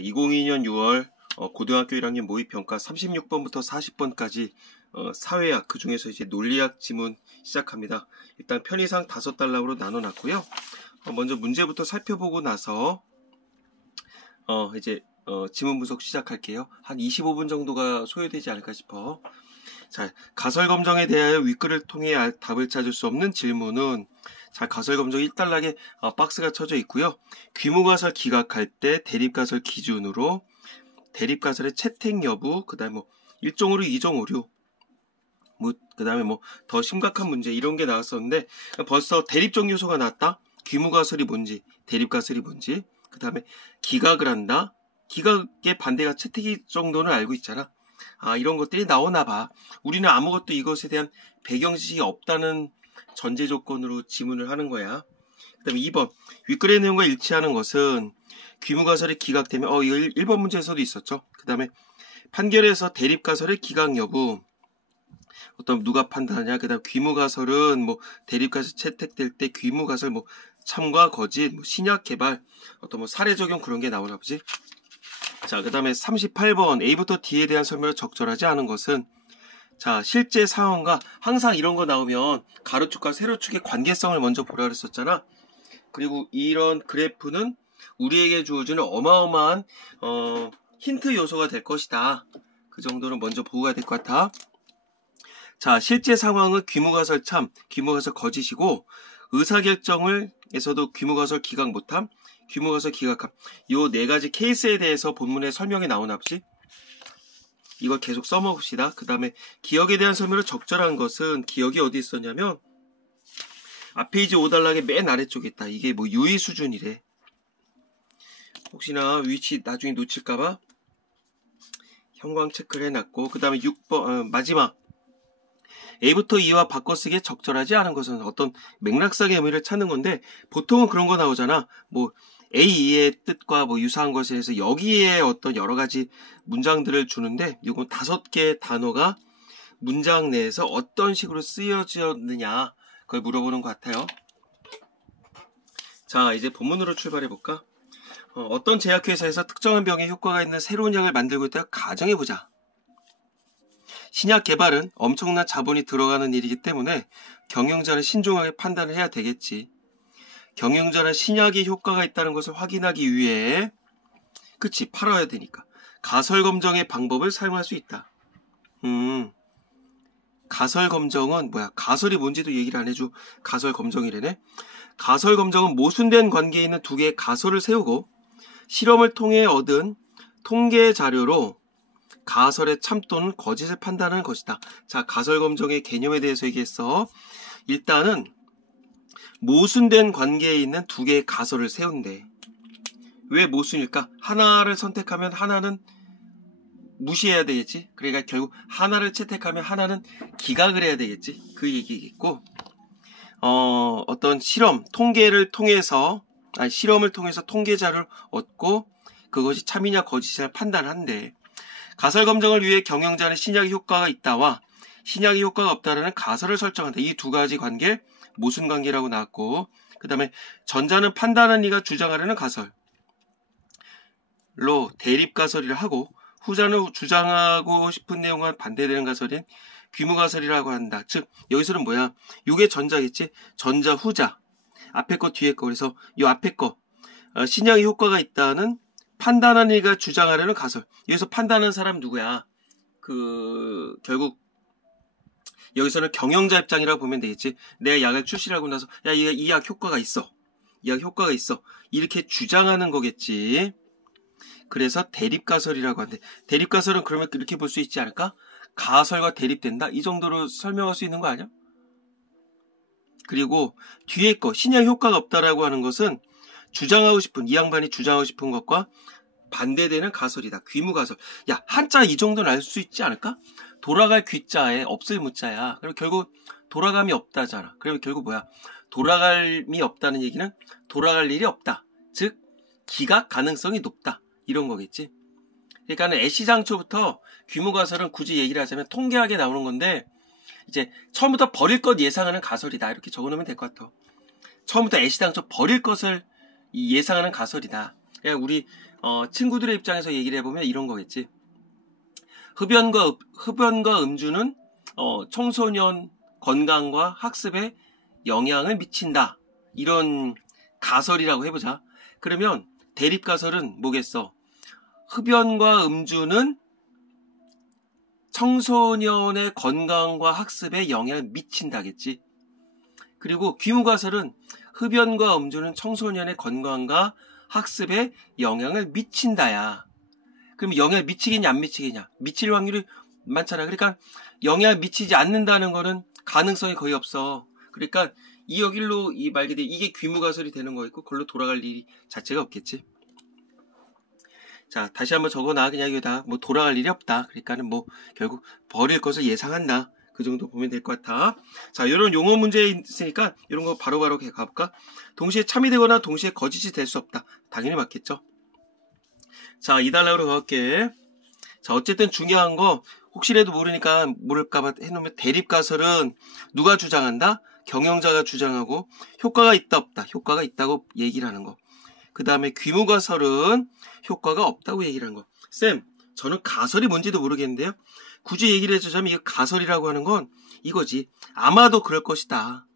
2022년 6월 고등학교 1학년 모의평가 36번부터 40번까지 사회학, 그 중에서 이제 논리학 지문 시작합니다. 일단 편의상 5단락으로 나눠놨고요. 먼저 문제부터 살펴보고 나서 이제 지문 분석 시작할게요. 한 25분 정도가 소요되지 않을까 싶어. 자, 가설검정에 대하여 윗글을 통해 답을 찾을 수 없는 질문은, 자, 가설검정 1단락에 박스가 쳐져 있고요. 귀무가설 기각할 때 대립가설 기준으로 대립가설의 채택 여부, 그 다음에 일종 오류, 이종 오류, 그 다음에 더 심각한 문제, 이런 게 나왔었는데, 벌써 대립적 요소가 나왔다. 귀무가설이 뭔지, 대립가설이 뭔지, 그 다음에 기각을 한다. 기각의 반대가 채택이 정도는 알고 있잖아. 이런 것들이 나오나 봐. 우리는 아무것도 이것에 대한 배경 지식이 없다는 전제 조건으로 지문을 하는 거야. 그 다음에 2번. 윗글의 내용과 일치하는 것은 귀무가설이 기각되면, 이거 1번 문제에서도 있었죠. 그 다음에 판결에서 대립가설의 기각 여부. 누가 판단하냐. 그 다음 귀무가설은 대립가설 채택될 때 귀무가설 참과 거짓, 신약 개발, 사례 적용 그런 게 나오나 보지. 자, 그 다음에 38번. A부터 D에 대한 설명을 적절하지 않은 것은, 자, 실제 상황과 항상 이런 거 나오면 가로축과 세로축의 관계성을 먼저 보라 그랬었잖아. 그리고 이런 그래프는 우리에게 주어지는 어마어마한 힌트 요소가 될 것이다. 그 정도는 먼저 보고가 될 것 같아. 자, 실제 상황은 귀무가설 참, 귀무가설 거짓이고, 의사결정에서도 귀무가설 기각 못함, 귀무가설 기각함. 요 4가지 케이스에 대해서 본문에 설명이 나오나 보지? 이걸 계속 써먹읍시다. 그 다음에 기억에 대한 설명을 적절한 것은, 기억이 어디 있었냐면 앞페이지 5단락의 맨 아래쪽에 있다. 이게 유의 수준이래. 혹시나 위치 나중에 놓칠까봐 형광 체크를 해놨고, 그 다음에 6번 마지막. A부터 E와 바꿔쓰기에 적절하지 않은 것은 어떤 맥락상의 의미를 찾는 건데, 보통은 그런 거 나오잖아. A, E의 뜻과 유사한 것에 대해서 여기에 어떤 여러 가지 문장들을 주는데, 이건 5개의 단어가 문장 내에서 어떤 식으로 쓰여졌느냐, 그걸 물어보는 것 같아요. 자, 이제 본문으로 출발해볼까? 어떤 제약회사에서 특정한 병에 효과가 있는 새로운 약을 만들고 있다고 가정해보자. 신약 개발은 엄청난 자본이 들어가는 일이기 때문에 경영자는 신중하게 판단을 해야 되겠지. 경영자는 신약이 효과가 있다는 것을 확인하기 위해, 그치, 팔아야 되니까 가설검정의 방법을 사용할 수 있다. 가설검정은 뭐야? 가설이 뭔지도 얘기를 안 해줘. 가설검정이래네. 가설검정은 모순된 관계에 있는 2개의 가설을 세우고 실험을 통해 얻은 통계 자료로 가설의 참 또는 거짓을 판단하는 것이다. 자, 가설검정의 개념에 대해서 얘기했어. 일단은 모순된 관계에 있는 2개의 가설을 세운대. 왜 모순일까? 하나를 선택하면 하나는 무시해야 되겠지. 그러니까 결국 하나를 채택하면 하나는 기각을 해야 되겠지. 그 얘기겠고, 어떤 통계를 통해서, 실험을 통해서 통계 자료를 얻고 그것이 참이냐 거짓이냐 판단한대. 가설검정을 위해 경영자는 신약의 효과가 있다와 신약의 효과가 없다라는 가설을 설정한다. 이 2가지 관계, 모순관계라고 나왔고, 그 다음에 전자는 판단한 이가 주장하려는 가설로 대립가설이라 하고, 후자는 주장하고 싶은 내용과 반대되는 가설인 귀무가설이라고 한다. 즉, 여기서는 뭐야? 요게 전자겠지? 전자, 후자. 앞에 거, 뒤에 거. 그래서 요 앞에 거, 신약의 효과가 있다는 판단한 이가 주장하려는 가설. 여기서 판단하는 사람 누구야? 결국 여기서는 경영자 입장이라고 보면 되겠지. 내가 약을 출시하고 나서, 야, 이 약 효과가 있어. 이 약 효과가 있어. 이렇게 주장하는 거겠지. 그래서 대립가설이라고 하는데, 대립가설은 그러면 이렇게 볼 수 있지 않을까? 가설과 대립된다? 이 정도로 설명할 수 있는 거 아니야? 그리고 뒤에 거, 신약 효과가 없다라고 하는 것은 이 양반이 주장하고 싶은 것과 반대되는 가설이다. 귀무가설. 야, 한자 이 정도는 알 수 있지 않을까? 돌아갈 귀자에 없을 무자야. 그리고 결국 돌아감이 없다잖아. 그러면 결국 뭐야? 돌아감이 없다는 얘기는 돌아갈 일이 없다. 즉, 기각 가능성이 높다. 이런 거겠지. 그러니까는 애시장초부터 귀무가설은 굳이 얘기를 하자면 통계학에 나오는 건데, 이제 처음부터 버릴 것 예상하는 가설이다. 이렇게 적어놓으면 될 것 같아. 처음부터 애시당초 버릴 것을 예상하는 가설이다. 그냥 우리 친구들의 입장에서 얘기를 해보면 이런 거겠지. 흡연과 음주는 청소년 건강과 학습에 영향을 미친다. 이런 가설이라고 해보자. 그러면 대립가설은 뭐겠어? 흡연과 음주는 청소년의 건강과 학습에 영향을 미친다겠지. 그리고 귀무가설은 흡연과 음주는 청소년의 건강과 학습에 영향을 미친다야. 그럼 영향을 미치겠냐 안 미치겠냐? 미칠 확률이 많잖아. 그러니까 영향을 미치지 않는다는 거는 가능성이 거의 없어. 그러니까 2억 1로 이 말게 돼. 이게 귀무가설이 되는 거있고 그걸로 돌아갈 일이 자체가 없겠지. 자, 다시 한번 적어놔. 그냥 이거다. 뭐 돌아갈 일이 없다. 그러니까는 뭐 결국 버릴 것을 예상한다. 그 정도 보면 될 것 같아. 자, 이런 용어 문제 있으니까 이런 거 바로바로 가볼까? 동시에 참이 되거나 동시에 거짓이 될 수 없다. 당연히 맞겠죠. 자, 2달러로 가볼게. 자, 어쨌든 중요한 거 혹시라도 모를까봐 해놓으면 대립가설은 누가 주장한다? 경영자가 주장하고 효과가 있다 없다. 효과가 있다고 얘기를 하는 거. 그 다음에 귀무가설은 효과가 없다고 얘기를 하는 거. 쌤, 저는 가설이 뭔지도 모르겠는데요. 굳이 얘기를 해주자면 이 가설이라고 하는 건 이거지. 아마도 그럴 것이다.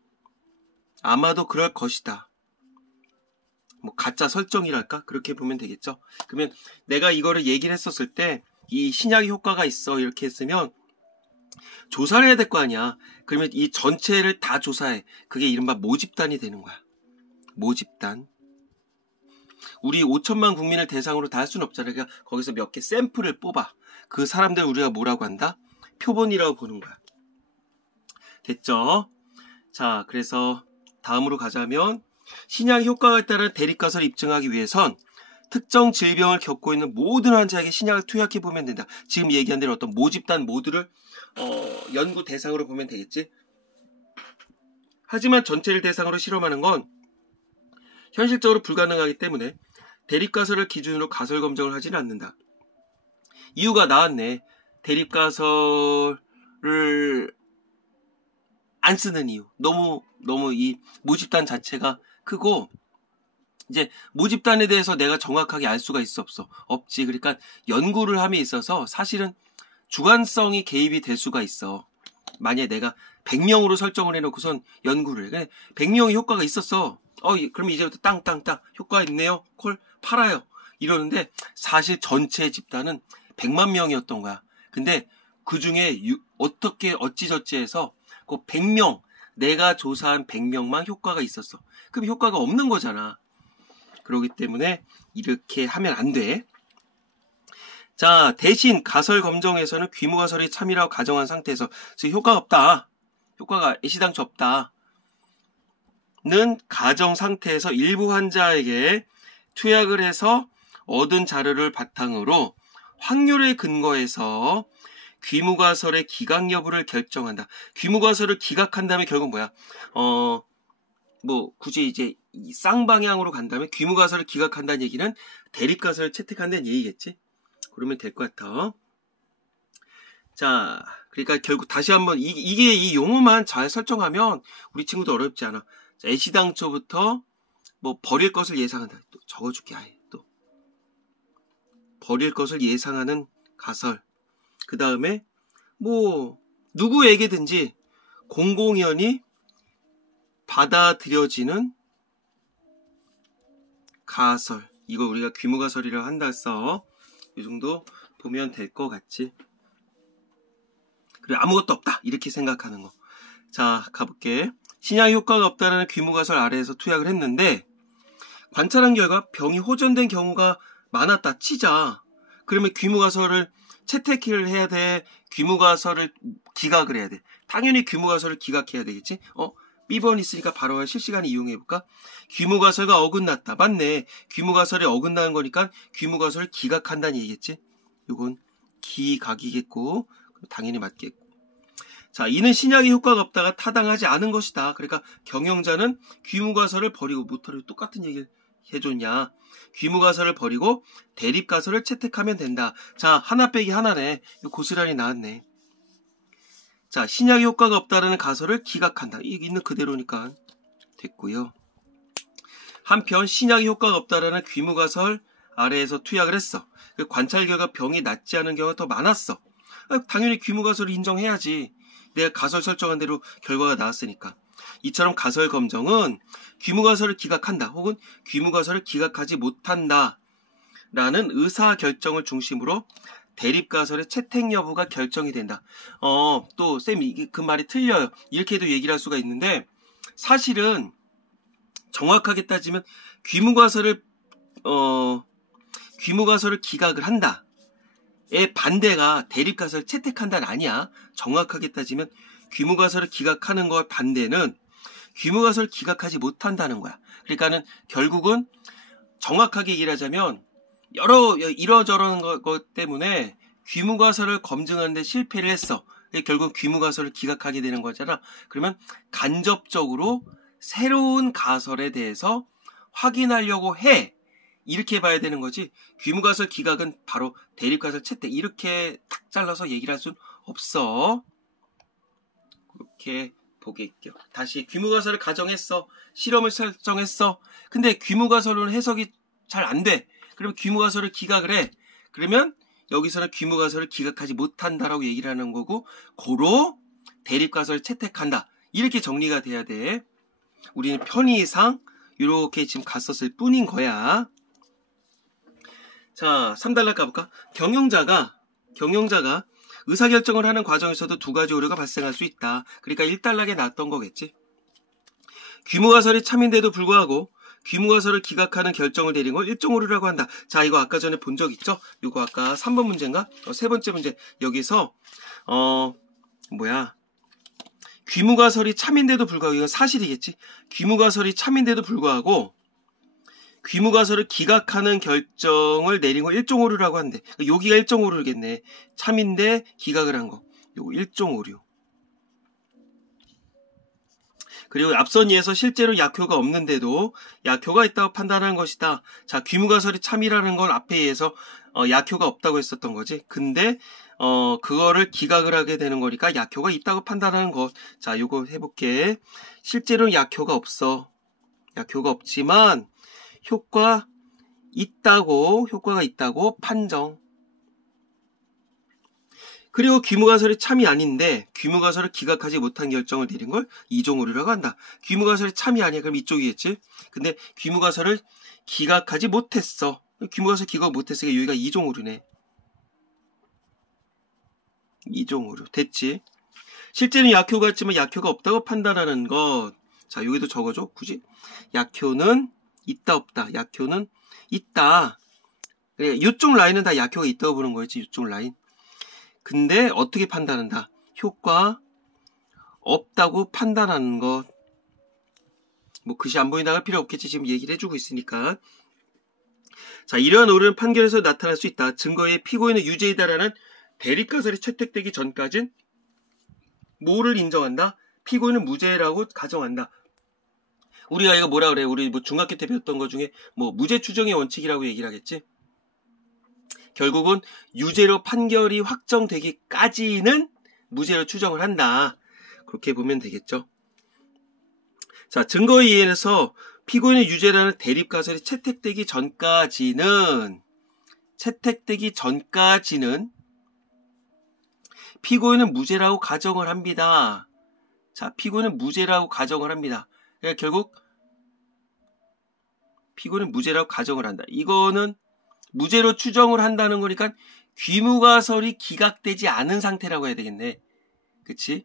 아마도 그럴 것이다. 뭐 가짜 설정이랄까? 그렇게 보면 되겠죠. 그러면 내가 이거를 얘기를 했었을 때 이 신약이 효과가 있어 이렇게 했으면 조사를 해야 될 거 아니야. 그러면 이 전체를 다 조사해. 그게 이른바 모집단이 되는 거야. 모집단. 우리 5천만 국민을 대상으로 다 할 수는 없잖아. 그러니까 거기서 몇 개 샘플을 뽑아. 그 사람들 우리가 뭐라고 한다? 표본이라고 보는 거야. 됐죠? 자, 그래서 다음으로 가자면 신약 효과가 있다는 대립가설을 입증하기 위해선 특정 질병을 겪고 있는 모든 환자에게 신약을 투약해 보면 된다. 지금 얘기한 대로 어떤 모집단 모두를 연구 대상으로 보면 되겠지. 하지만 전체를 대상으로 실험하는 건 현실적으로 불가능하기 때문에 대립가설을 기준으로 가설 검정을 하지는 않는다. 이유가 나왔네. 대립가설을 안 쓰는 이유. 너무 이 모집단 자체가 크고 이제 모집단에 대해서 내가 정확하게 알 수가 있어 없어? 없지. 그러니까 연구를 함에 있어서 사실은 주관성이 개입이 될 수가 있어. 만약에 내가 100명으로 설정을 해놓고선 연구를 해. 100명의 효과가 있었어. 그럼 이제부터 땅 효과 있네요. 콜 팔아요. 이러는데 사실 전체 집단은 100만 명이었던 거야. 근데 그 중에 어찌저찌 해서 그 100명, 내가 조사한 100명만 효과가 있었어. 그럼 효과가 없는 거잖아. 그렇기 때문에 이렇게 하면 안 돼. 자, 대신 가설 검정에서는 귀무가설이 참이라고 가정한 상태에서 즉 효과가 없다. 효과가 애시당초 없다. 는 가정 상태에서 일부 환자에게 투약을 해서 얻은 자료를 바탕으로 확률에 근거해서 귀무가설의 기각 여부를 결정한다. 귀무가설을 기각한다면 결국 뭐야? 굳이 이제 이 쌍방향으로 간다면 귀무가설을 기각한다는 얘기는 대립가설을 채택한다는 얘기겠지? 그러면 될 것 같아. 자, 그러니까 결국 다시 한번 이게 이 용어만 잘 설정하면 우리 친구도 어렵지 않아. 자, 애시당초부터 버릴 것을 예상한다. 또 적어줄게 아예 또. 버릴 것을 예상하는 가설. 그 다음에 누구에게든지 공공연히 받아들여지는 가설. 이거 우리가 귀무가설이라고 한다 해서 이 정도 보면 될 것 같지. 그리고 아무것도 없다 이렇게 생각하는 거. 자, 가볼게. 신약 효과가 없다는 귀무가설 아래에서 투약을 했는데 관찰한 결과 병이 호전된 경우가 많았다 치자. 그러면 귀무가설을 채택을 해야 돼? 귀무가설을 기각을 해야 돼? 당연히 귀무가설을 기각해야 되겠지? B번 있으니까 바로 실시간에 이용해볼까? 귀무가설과 어긋났다. 맞네. 귀무가설에 어긋나는 거니까 귀무가설을 기각한다는 얘기겠지? 요건 기각이겠고 당연히 맞겠고. 자, 이는 신약의 효과가 없다가 타당하지 않은 것이다. 그러니까 경영자는 귀무가설을 버리고 모터를 똑같은 얘기를 해줬냐. 귀무가설을 버리고 대립가설을 채택하면 된다. 자, 하나 빼기 하나네. 이거 고스란히 나왔네. 자, 신약의 효과가 없다라는 가설을 기각한다. 이게 있는 그대로니까 됐고요. 한편 신약의 효과가 없다라는 귀무가설 아래에서 투약을 했어. 관찰 결과 병이 낫지 않은 경우가 더 많았어. 당연히 귀무가설을 인정해야지. 내가 가설 설정한 대로 결과가 나왔으니까. 이처럼 가설 검정은 귀무가설을 기각한다 혹은 귀무가설을 기각하지 못한다 라는 의사결정을 중심으로 대립가설의 채택 여부가 결정이 된다. 또 쌤 그 말이 틀려요. 이렇게도 얘기를 할 수가 있는데 사실은 정확하게 따지면 귀무가설을 기각을 한다. 의 반대가 대립가설을 채택한다는 아니야. 정확하게 따지면 귀무가설을 기각하는 거와 반대는 귀무가설을 기각하지 못한다는 거야. 그러니까는 결국은 정확하게 얘기를 하자면 이러저런 것 때문에 귀무가설을 검증하는데 실패를 했어. 결국 귀무가설을 기각하게 되는 거잖아. 그러면 간접적으로 새로운 가설에 대해서 확인하려고 해. 이렇게 봐야 되는 거지. 귀무가설 기각은 바로 대립가설 채택. 이렇게 탁 잘라서 얘기를 할 순 없어. 그렇게 보겠죠. 다시 귀무가설을 가정했어. 실험을 설정했어. 근데 귀무가설은 해석이 잘 안 돼. 그러면 귀무가설을 기각을 해. 그러면 여기서는 귀무가설을 기각하지 못한다라고 얘기를 하는 거고 고로 대립가설을 채택한다. 이렇게 정리가 돼야 돼. 우리는 편의상 이렇게 지금 갔었을 뿐인 거야. 자, 3단락 가볼까? 경영자가 의사결정을 하는 과정에서도 두 가지 오류가 발생할 수 있다. 그러니까 1단락에 나왔던 거겠지. 귀무가설이 참인데도 불구하고 귀무가설을 기각하는 결정을 내린 걸 일종 오류라고 한다. 자, 이거 아까 전에 본 적 있죠? 이거 아까 3번 문제인가? 세 번째 문제. 여기서 귀무가설이 참인데도 불구하고, 이건 사실이겠지? 귀무가설이 참인데도 불구하고 귀무가설을 기각하는 결정을 내린 걸 일종 오류라고 한대. 여기가 일종 오류겠네. 참인데 기각을 한 거. 요거 일종 오류. 그리고 앞선 예에서 실제로 약효가 없는데도 약효가 있다고 판단하는 것이다. 자, 귀무가설이 참이라는 건 앞에 의해서 약효가 없다고 했었던 거지. 근데 그거를 기각을 하게 되는 거니까 약효가 있다고 판단하는 것. 자, 요거 해볼게. 실제로는 약효가 없어. 약효가 없지만 효과가 있다고 판정. 그리고 귀무가설이 참이 아닌데 귀무가설을 기각하지 못한 결정을 내린 걸 이종 오류라고 한다. 귀무가설이 참이 아니야. 그럼 이쪽이겠지. 근데 귀무가설을 기각하지 못했어. 귀무가설 기각 못했으니까 여기가 이종 오류네. 이종 오류. 됐지. 실제는 약효가 있지만 약효가 없다고 판단하는 것. 자, 여기도 적어줘. 굳이. 약효는 있다 없다. 약효는 있다. 그러니까 이쪽 라인은 다 약효가 있다고 보는 거였지. 이쪽 라인. 근데 어떻게 판단한다? 효과 없다고 판단하는 것. 뭐 글씨 안 보인다가 필요 없겠지. 지금 얘기를 해주고 있으니까. 자, 이러한 오류는 판결에서 나타날 수 있다. 증거에 피고인은 유죄이다라는 대립가설이 채택되기 전까진 뭐를 인정한다? 피고인은 무죄라고 가정한다. 우리가 이거 뭐라 그래? 우리 뭐 중학교 때 배웠던 것 중에 뭐 무죄 추정의 원칙이라고 얘기를 하겠지? 결국은 유죄로 판결이 확정되기까지는 무죄로 추정을 한다. 그렇게 보면 되겠죠. 자, 증거에 의해서 피고인의 유죄라는 대립가설이 채택되기 전까지는 피고인은 무죄라고 가정을 합니다. 자, 피고인은 무죄라고 가정을 합니다. 그러니까 결국 피고인은 무죄라고 가정을 한다. 이거는 무죄로 추정을 한다는 거니까 귀무가설이 기각되지 않은 상태라고 해야 되겠네. 그치?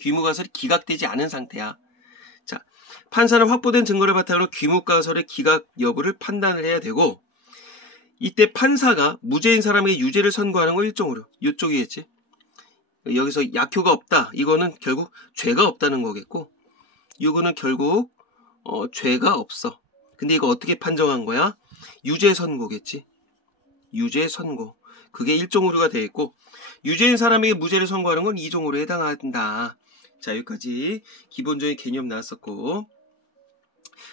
귀무가설이 기각되지 않은 상태야. 자, 판사는 확보된 증거를 바탕으로 귀무가설의 기각 여부를 판단을 해야 되고, 이때 판사가 무죄인 사람에게 유죄를 선고하는 거 일종으로 이쪽이겠지. 여기서 약효가 없다. 이거는 결국 죄가 없다는 거겠고, 이거는 결국 죄가 없어. 근데 이거 어떻게 판정한 거야? 유죄 선고겠지. 유죄 선고. 그게 일종 오류가 되어 있고, 유죄인 사람에게 무죄를 선고하는 건 이종 오류에 해당한다. 자, 여기까지 기본적인 개념 나왔었고.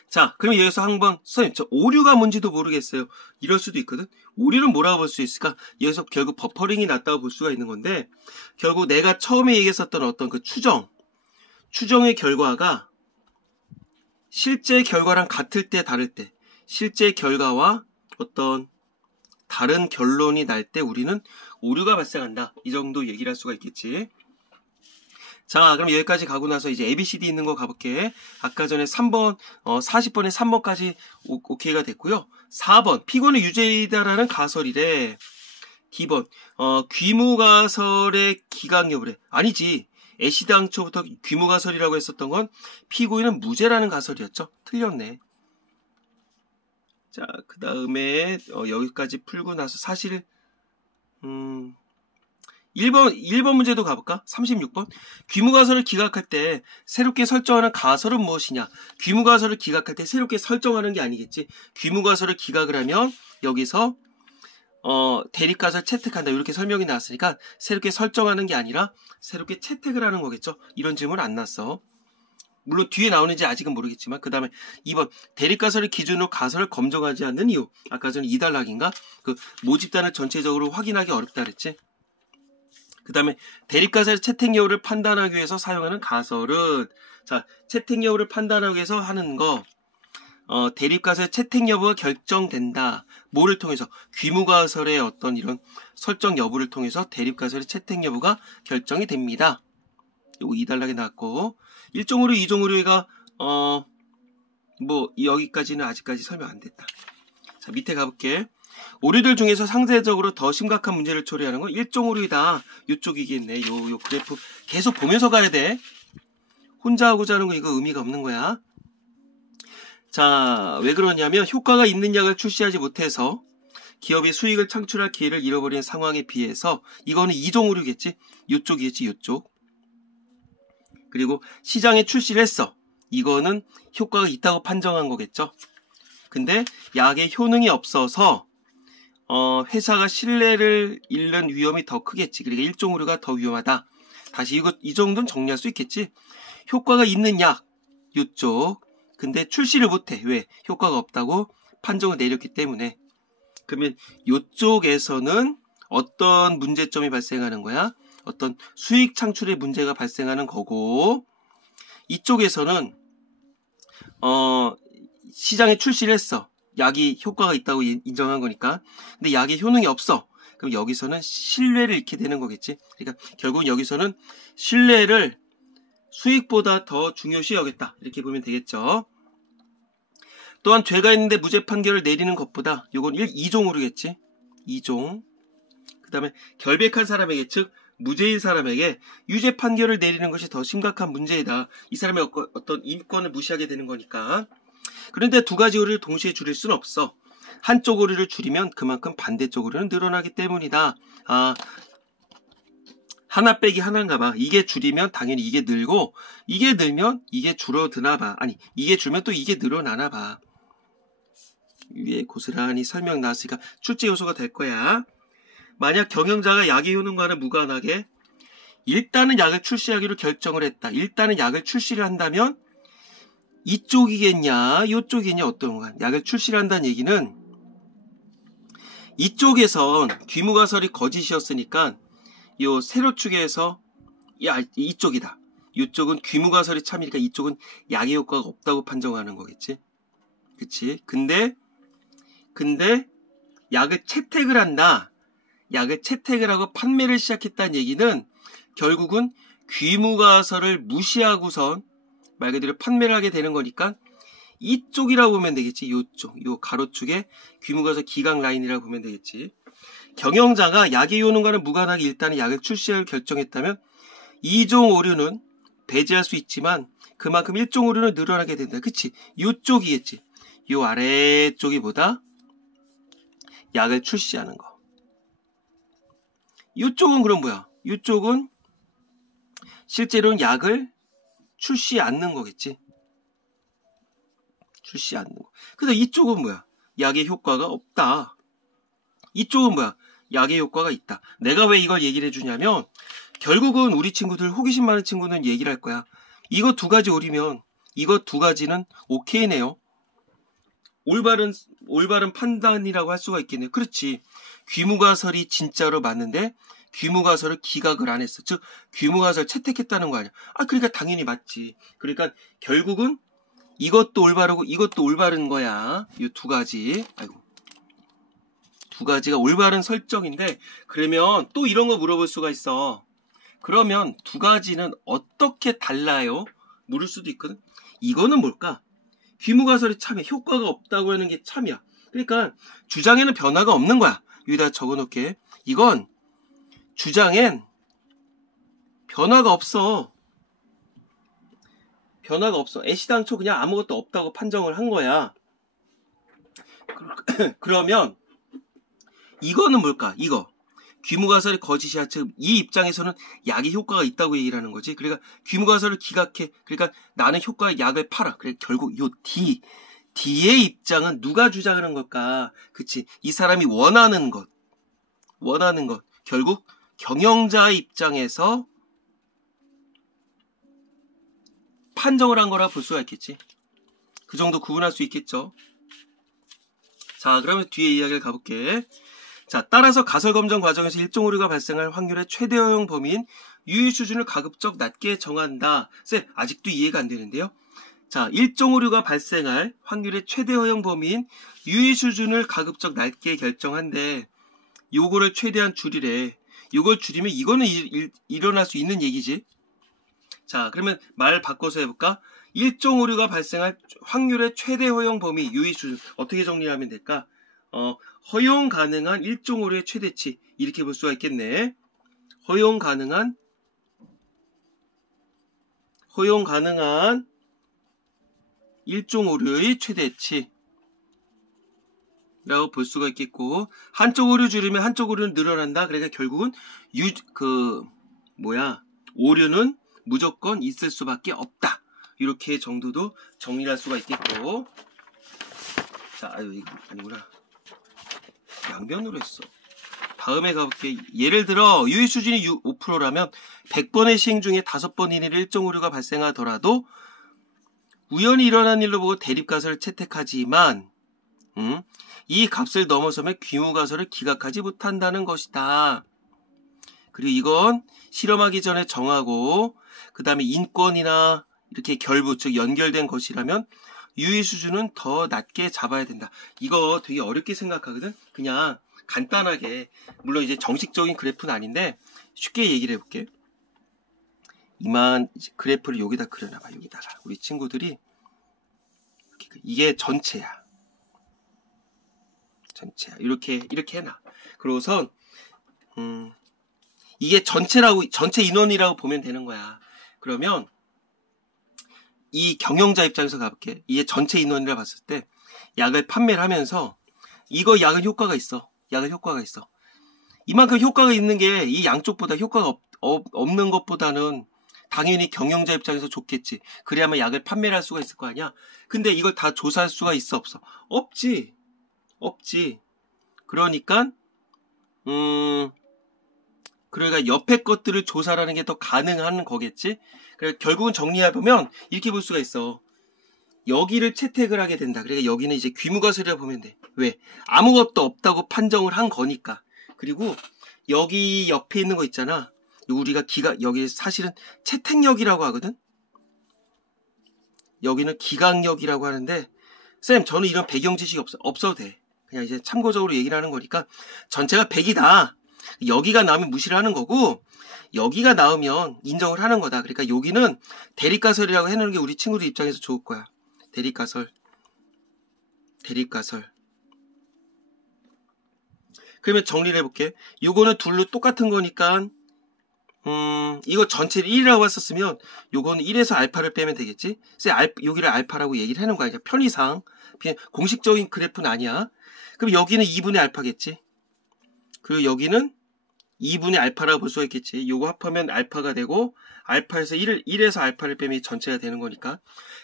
자, 그럼 여기서 한번 선생님, 저 오류가 뭔지도 모르겠어요. 이럴 수도 있거든. 오류는 뭐라고 볼 수 있을까? 여기서 결국 버퍼링이 났다고 볼 수가 있는 건데, 결국 내가 처음에 얘기했었던 어떤 그 추정의 결과가 실제 결과랑 같을 때 다를 때, 실제 결과와 어떤 다른 결론이 날 때 우리는 오류가 발생한다. 이 정도 얘기를 할 수가 있겠지. 자, 그럼 여기까지 가고 나서 이제 ABCD 있는 거 가볼게. 아까 전에 3번, 40번에 3번까지 오케이가 됐고요. 4번, 피고는 유죄이다라는 가설이래. D번, 귀무가설의 기각 여부래. 아니지. 애시드 당초부터 귀무가설이라고 했었던 건 피고인은 무죄라는 가설이었죠. 틀렸네. 자, 그 다음에 여기까지 풀고 나서 사실 1번 문제도 가볼까? 36번. 귀무가설을 기각할 때 새롭게 설정하는 가설은 무엇이냐? 귀무가설을 기각할 때 새롭게 설정하는 게 아니겠지. 귀무가설을 기각을 하면 여기서 대립가설 채택한다 이렇게 설명이 나왔으니까 새롭게 설정하는 게 아니라 새롭게 채택을 하는 거겠죠. 이런 질문 안 났어. 물론 뒤에 나오는지 아직은 모르겠지만 그 다음에 2번 대립가설을 기준으로 가설을 검증하지 않는 이유. 아까 전에 2단락인가? 그 모집단을 전체적으로 확인하기 어렵다 그랬지. 그 다음에 대립가설의 채택 여부를 판단하기 위해서 사용하는 가설은 자 채택 여부를 판단하기 위해서 하는 거 대립가설의 채택 여부가 결정된다. 뭐를 통해서? 귀무가설의 어떤 이런 설정 여부를 통해서 대립가설의 채택 여부가 결정이 됩니다. 요거 2단락에 나왔고 1종 오류, 2종 오류가 뭐 여기까지는 아직까지 설명 안 됐다. 자 밑에 가볼게. 오류들 중에서 상대적으로 더 심각한 문제를 처리하는 건 1종 오류이다. 요쪽이겠네. 요 그래프 계속 보면서 가야 돼. 혼자 하고자 하는 거 이거 의미가 없는 거야. 자, 왜 그러냐면 효과가 있는 약을 출시하지 못해서 기업이 수익을 창출할 기회를 잃어버리는 상황에 비해서 이거는 2종 오류겠지. 요쪽이겠지. 요쪽. 그리고 시장에 출시를 했어. 이거는 효과가 있다고 판정한 거겠죠. 근데 약의 효능이 없어서 회사가 신뢰를 잃는 위험이 더 크겠지. 그러니까 1종 오류가 더 위험하다. 다시 이 정도는 정리할 수 있겠지. 효과가 있는 약 이쪽. 근데 출시를 못해. 왜? 효과가 없다고 판정을 내렸기 때문에. 그러면 이쪽에서는 어떤 문제점이 발생하는 거야? 어떤 수익 창출의 문제가 발생하는 거고 이쪽에서는 시장에 출시를 했어. 약이 효과가 있다고 인정한 거니까. 근데 약의 효능이 없어. 그럼 여기서는 신뢰를 잃게 되는 거겠지. 그러니까 결국 여기서는 신뢰를 수익보다 더 중요시 여겼다. 이렇게 보면 되겠죠. 또한 죄가 있는데 무죄 판결을 내리는 것보다 요건 2종 오류겠지. 2종. 그 다음에 결백한 사람에게 즉 무죄인 사람에게 유죄 판결을 내리는 것이 더 심각한 문제이다. 이 사람의 어떤 인권을 무시하게 되는 거니까. 그런데 두 가지 오류를 동시에 줄일 수는 없어. 한쪽 오류를 줄이면 그만큼 반대쪽 오류는 늘어나기 때문이다. 아, 하나 빼기 하나인가 봐. 이게 줄이면 당연히 이게 늘고 이게 늘면 이게 줄어드나 봐. 아니 이게 줄면 또 이게 늘어나나 봐. 위에 고스란히 설명 나왔으니까 출제 요소가 될 거야. 만약 경영자가 약의 효능과는 무관하게 일단은 약을 출시하기로 결정을 했다. 일단은 약을 출시를 한다면 이쪽이겠냐 이쪽이겠냐 어떤 거야. 약을 출시를 한다는 얘기는 이쪽에선 귀무가설이 거짓이었으니까 요 세로 축에서 야 이쪽이다. 이쪽은 귀무가설이 참이니까 이쪽은 약의 효과가 없다고 판정하는 거겠지. 그치? 근데 약을 채택을 한다. 약을 채택을 하고 판매를 시작했다는 얘기는 결국은 귀무가설을 무시하고선 말 그대로 판매를 하게 되는 거니까 이쪽이라고 보면 되겠지. 요쪽, 요 가로축에 귀무가설 기각 라인이라고 보면 되겠지. 경영자가 약의 효능과는 무관하게 일단은 약을 출시할 결정했다면 2종 오류는 배제할 수 있지만 그만큼 1종 오류는 늘어나게 된다. 그치? 요쪽이겠지. 요 아래쪽이 보다 약을 출시하는 거. 이쪽은 그럼 뭐야? 이쪽은 실제로는 약을 출시 않는 거겠지. 출시 않는 거. 근데 이쪽은 뭐야? 약의 효과가 없다. 이쪽은 뭐야? 약의 효과가 있다. 내가 왜 이걸 얘기를 해주냐면 결국은 우리 친구들 호기심 많은 친구는 얘기를 할 거야. 이거 두 가지 오리면 이거 두 가지는 오케이네요. 올바른 판단이라고 할 수가 있겠네요. 그렇지. 귀무가설이 진짜로 맞는데 귀무가설을 기각을 안 했어. 즉 귀무가설 채택했다는 거 아니야. 아 그러니까 당연히 맞지. 그러니까 결국은 이것도 올바르고 이것도 올바른 거야. 이 두 가지. 아이고. 두 가지가 올바른 설정인데, 그러면 또 이런 거 물어볼 수가 있어. 그러면 두 가지는 어떻게 달라요? 물을 수도 있거든. 이거는 뭘까? 귀무가설이 참이야. 효과가 없다고 하는 게 참이야. 그러니까 주장에는 변화가 없는 거야. 여기다 적어놓게. 이건 주장엔 변화가 없어. 변화가 없어. 애시당초 그냥 아무것도 없다고 판정을 한 거야. 그러면 이거는 뭘까? 이거. 귀무가설이 거짓이야. 즉, 이 입장에서는 약의 효과가 있다고 얘기를 하는 거지. 그러니까 귀무가설을 기각해. 그러니까 나는 효과의 약을 팔아. 그래 결국 요 D의 입장은 누가 주장하는 걸까? 그치. 이 사람이 원하는 것. 결국 경영자의 입장에서 판정을 한 거라 볼 수가 있겠지. 그 정도 구분할 수 있겠죠. 자, 그러면 뒤에 이야기를 가볼게. 자, 따라서 가설검정 과정에서 일종 오류가 발생할 확률의 최대 허용 범위인 유의 수준을 가급적 낮게 정한다. 쌤, 아직도 이해가 안 되는데요. 자, 일종 오류가 발생할 확률의 최대 허용 범위인 유의 수준을 가급적 낮게 결정한대. 요거를 최대한 줄이래. 요걸 줄이면 이거는 일어날 수 있는 얘기지. 자, 그러면 말 바꿔서 해볼까? 일종 오류가 발생할 확률의 최대 허용 범위 유의 수준 어떻게 정리하면 될까? 허용 가능한 일종 오류의 최대치 이렇게 볼 수가 있겠네. 허용 가능한 일종 오류의 최대치 라고 볼 수가 있겠고, 한쪽 오류 줄이면 한쪽 오류는 늘어난다. 그러니까 결국은 오류는 무조건 있을 수밖에 없다. 이렇게 정도도 정리할 수가 있겠고. 자, 이거 아니구나. 양변으로 했어. 다음에 가볼게. 예를 들어 유의 수준이 5%라면 100번의 시행 중에 5번 이내로 일종 오류가 발생하더라도 우연히 일어난 일로 보고 대립가설을 채택하지만 이 값을 넘어서면 귀무가설을 기각하지 못한다는 것이다. 그리고 이건 실험하기 전에 정하고 그 다음에 인권이나 이렇게 결부 즉 연결된 것이라면 유의 수준은 더 낮게 잡아야 된다. 이거 되게 어렵게 생각하거든. 그냥 간단하게, 물론 이제 정식적인 그래프는 아닌데 쉽게 얘기를 해볼게. 이만 그래프를 여기다 그려놔봐. 여기다가 우리 친구들이 이게 전체야. 이렇게 해놔. 그러고선 이게 전체 인원이라고 보면 되는 거야. 그러면 이 경영자 입장에서 가볼게. 이게 전체 인원이라 봤을 때 약을 판매를 하면서 이거 약은 효과가 있어. 이만큼 효과가 있는 게 이 양쪽보다 효과가 없는 것보다는 당연히 경영자 입장에서 좋겠지. 그래야만 약을 판매를 할 수가 있을 거 아니야. 근데 이걸 다 조사할 수가 있어, 없어? 없지. 그러니까 옆에 것들을 조사하는 게 더 가능한 거겠지. 그러니까 결국은 정리해보면 이렇게 볼 수가 있어. 여기를 채택을 하게 된다. 그러니까 여기는 이제 귀무가설이라고 보면 돼. 왜? 아무것도 없다고 판정을 한 거니까. 그리고 여기 옆에 있는 거 있잖아. 우리가 여기 사실은 채택력이라고 하거든. 여기는 기각력이라고 하는데, 쌤, 저는 이런 배경 지식이 없어도 돼. 그냥 이제 참고적으로 얘기를 하는 거니까 전체가 100이다. 여기가 나오면 무시를 하는 거고, 여기가 나오면 인정을 하는 거다. 그러니까 여기는 대립가설이라고 해놓는 게 우리 친구들 입장에서 좋을 거야. 대립가설. 그러면 정리를 해볼게. 요거는 둘로 똑같은 거니까 이거 전체를 1이라고 했었으면 요거는 1에서 알파를 빼면 되겠지. 여기를 알파라고 얘기를 해놓은 거야. 편의상 공식적인 그래프는 아니야. 그럼 여기는 2분의 알파겠지. 그리고 여기는 2분의 알파라고 볼 수가 있겠지. 요거 합하면 알파가 되고, 알파에서 1에서 알파를 빼면 전체가 되는 거니까.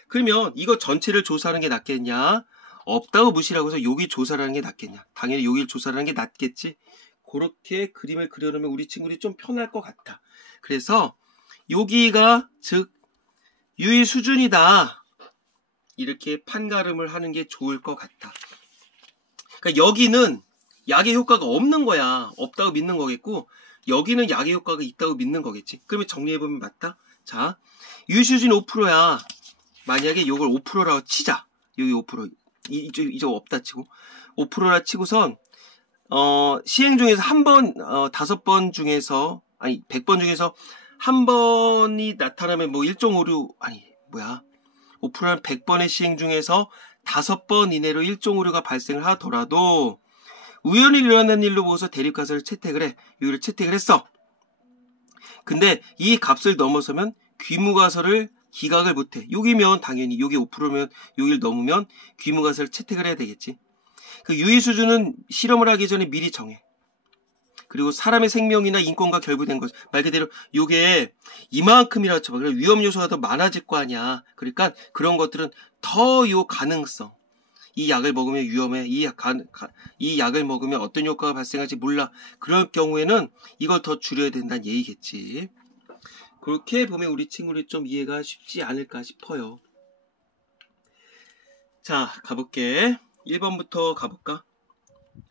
그러면 이거 전체를 조사하는 게 낫겠냐? 없다고 무시하고 해서 여기 조사를 하는 게 낫겠냐? 당연히 여기를 조사를 하는 게 낫겠지. 그렇게 그림을 그려놓으면 우리 친구들이 좀 편할 것 같아. 그래서 여기가 즉 유의 수준이다. 이렇게 판가름을 하는 게 좋을 것 같아. 그러니까 여기는 약의 효과가 없는 거야. 없다고 믿는 거겠고, 여기는 약의 효과가 있다고 믿는 거겠지. 그러면 정리해보면 맞다? 자, 유의 수준이 5%야. 만약에 이걸 5%라고 치자. 여기 5%. 이쪽 없다 치고. 5%라 치고선, 시행 중에서 한 번, 5번 중에서, 아니, 100번 중에서 한 번이 나타나면 뭐 1.5류, 아니, 뭐야. 오프라는 100번의 시행 중에서 5번 이내로 1.5류가 발생을 하더라도 우연히 일어난 일로 보고서 대립가설을 채택을 해. 여기를 채택을 했어. 근데 이 값을 넘어서면 귀무가설을 기각을 못해. 여기면 당연히 여기 5%면 여기를 넘으면 귀무가설을 채택을 해야 되겠지. 그 유의 수준은 실험을 하기 전에 미리 정해. 그리고 사람의 생명이나 인권과 결부된 것. 말 그대로 요게 이만큼이라 쳐봐. 그럼 위험 요소가 더 많아질 거 아니야. 그러니까 그런 것들은 더 요 가능성. 이 약을 먹으면 위험해. 이 약을 먹으면 어떤 효과가 발생할지 몰라. 그럴 경우에는 이걸 더 줄여야 된다는 얘기겠지. 그렇게 보면 우리 친구들이 좀 이해가 쉽지 않을까 싶어요. 자, 가볼게. 1번부터 가볼까?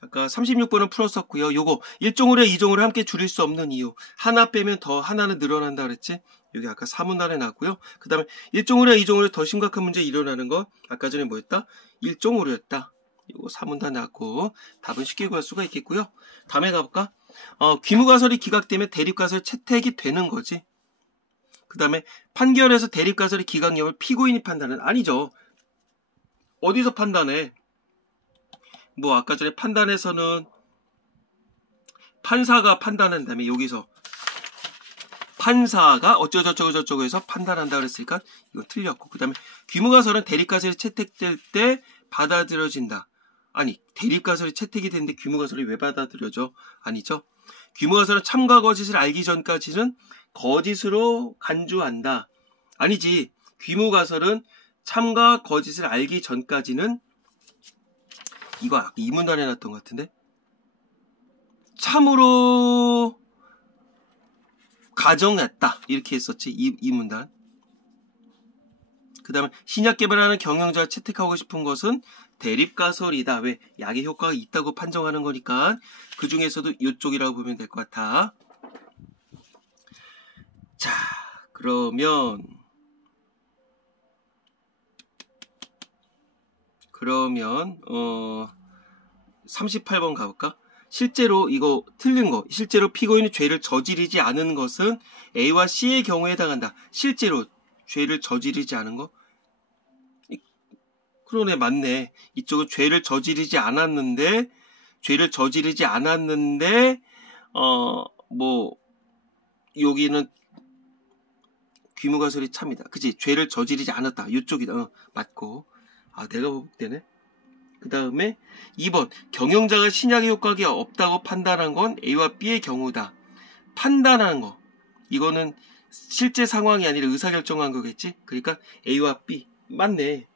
아까 36번은 풀었었고요. 요거 1종으로 2종으로 함께 줄일 수 없는 이유. 하나 빼면 더 하나는 늘어난다 그랬지? 여기 아까 4문단에 나왔고요. 그 다음에 1종으로 2종으로 더 심각한 문제 일어나는 거 아까 전에 뭐였다? 1종으로였다. 요거 4문단 나왔고 답은 쉽게 구할 수가 있겠고요. 다음에 가볼까? 귀무가설이 기각되면 대립가설 채택이 되는 거지. 그 다음에 판결에서 대립가설이 기각 여부를 피고인이 판단은 아니죠. 어디서 판단해? 뭐 아까 전에 판단에서는 판사가 판단한다며 여기서 판사가 어쩌고저쩌고 해서 판단한다 그랬으니까 이건 틀렸고 그 다음에 귀무가설은 대립가설이 채택될 때 받아들여진다. 아니 대립가설이 채택이 되는데 귀무가설이 왜 받아들여져? 아니죠. 귀무가설은 참과 거짓을 알기 전까지는 거짓으로 간주한다. 아니지. 귀무가설은 참과 거짓을 알기 전까지는 이거 아까 이 문단에 놨던 것 같은데 참으로 가정했다 이렇게 했었지. 이 문단. 그 다음에 신약 개발하는 경영자가 채택하고 싶은 것은 대립가설이다. 왜? 약의 효과가 있다고 판정하는 거니까 그 중에서도 이쪽이라고 보면 될 것 같아. 자, 그러면 38번 가볼까? 실제로 이거 틀린 거. 실제로 피고인이 죄를 저지르지 않은 것은 A와 C의 경우에 해당한다. 실제로 죄를 저지르지 않은 거? 그러네, 맞네. 이쪽은 죄를 저지르지 않았는데 여기는 귀무가설이 참이다. 그치? 죄를 저지르지 않았다. 이쪽이다. 맞고. 내가 보복되네. 그 다음에 2번 경영자가 신약의 효과가 없다고 판단한 건 A와 B의 경우다. 판단한 거 이거는 실제 상황이 아니라 의사결정한 거겠지. 그러니까 A와 B 맞네.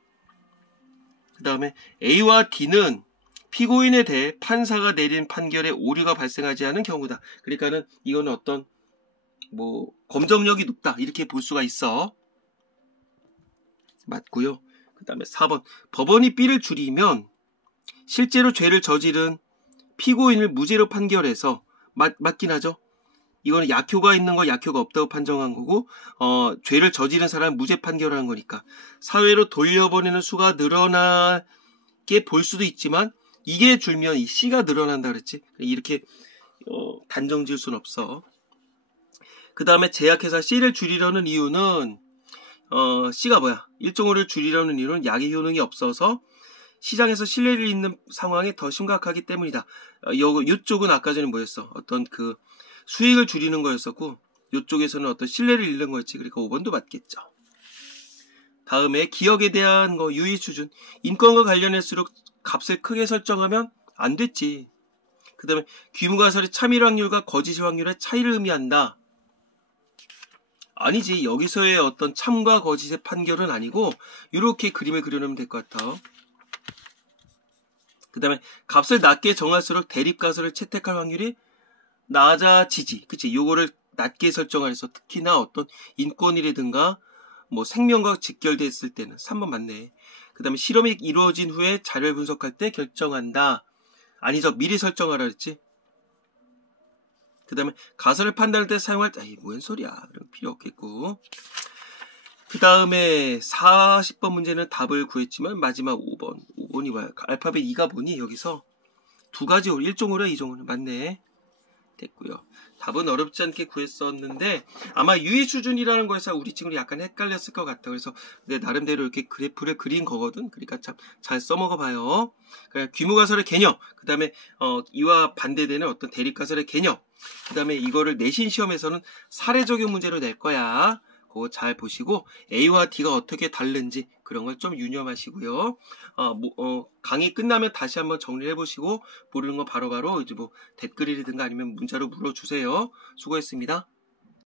그 다음에 A와 D는 피고인에 대해 판사가 내린 판결에 오류가 발생하지 않은 경우다. 그러니까는 이거는 어떤 검정력이 높다 이렇게 볼 수가 있어. 맞고요. 그 다음에 4번 법원이 B를 줄이면 실제로 죄를 저지른 피고인을 무죄로 판결해서 맞긴 하죠. 이거는 약효가 있는 거 약효가 없다고 판정한 거고 죄를 저지른 사람은 무죄 판결한 거니까 사회로 돌려보내는 수가 늘어나게 볼 수도 있지만 이게 줄면 이 C가 늘어난다 그랬지. 이렇게 단정 지을 수는 없어. 그 다음에 제약회사 C를 줄이려는 이유는 C가 뭐야? 1.5를 줄이려는 이유는 약의 효능이 없어서 시장에서 신뢰를 잃는 상황이 더 심각하기 때문이다. 요쪽은 아까 전에 뭐였어? 어떤 그 수익을 줄이는 거였었고 요쪽에서는 어떤 신뢰를 잃는 거였지. 그러니까 5번도 맞겠죠. 다음에 기억에 대한 유의 수준. 인권과 관련할수록 값을 크게 설정하면 안 됐지. 그 다음에 귀무가설의 참일 확률과 거짓 확률의 차이를 의미한다. 아니지. 여기서의 어떤 참과 거짓의 판결은 아니고 이렇게 그림을 그려놓으면 될 것 같아. 그 다음에 값을 낮게 정할수록 대립가설을 채택할 확률이 낮아지지. 그치? 요거를 낮게 설정해서 특히나 어떤 인권이라든가 생명과 직결됐을 때는 3번 맞네. 그 다음에 실험이 이루어진 후에 자료를 분석할 때 결정한다. 아니죠. 미리 설정하라 그랬지. 그 다음에 가설을 판단할 때 사용할 때 뭔 소리야. 그럼 필요 없겠고. 그 다음에 40번 문제는 답을 구했지만 마지막 5번이 뭐야? 알파벳 2가 뭐니? 여기서 두 가지 1종으로 2종으로 맞네. 됐고요. 답은 어렵지 않게 구했었는데 아마 유의 수준이라는 거에서 우리 친구는 약간 헷갈렸을 것 같아. 그래서 내 나름대로 이렇게 그래프를 그린 거거든. 그러니까 참 잘 써먹어 봐요. 귀무가설의 개념, 그 다음에 이와 반대되는 어떤 대립가설의 개념, 그 다음에 이거를 내신 시험에서는 사례 적용 문제로 낼 거야. 그거 잘 보시고 A와 D가 어떻게 다른지 그런 걸 좀 유념하시고요. 강의 끝나면 다시 한번 정리를 해보시고 모르는 거 바로바로 이제 뭐 댓글이라든가 아니면 문자로 물어주세요. 수고했습니다.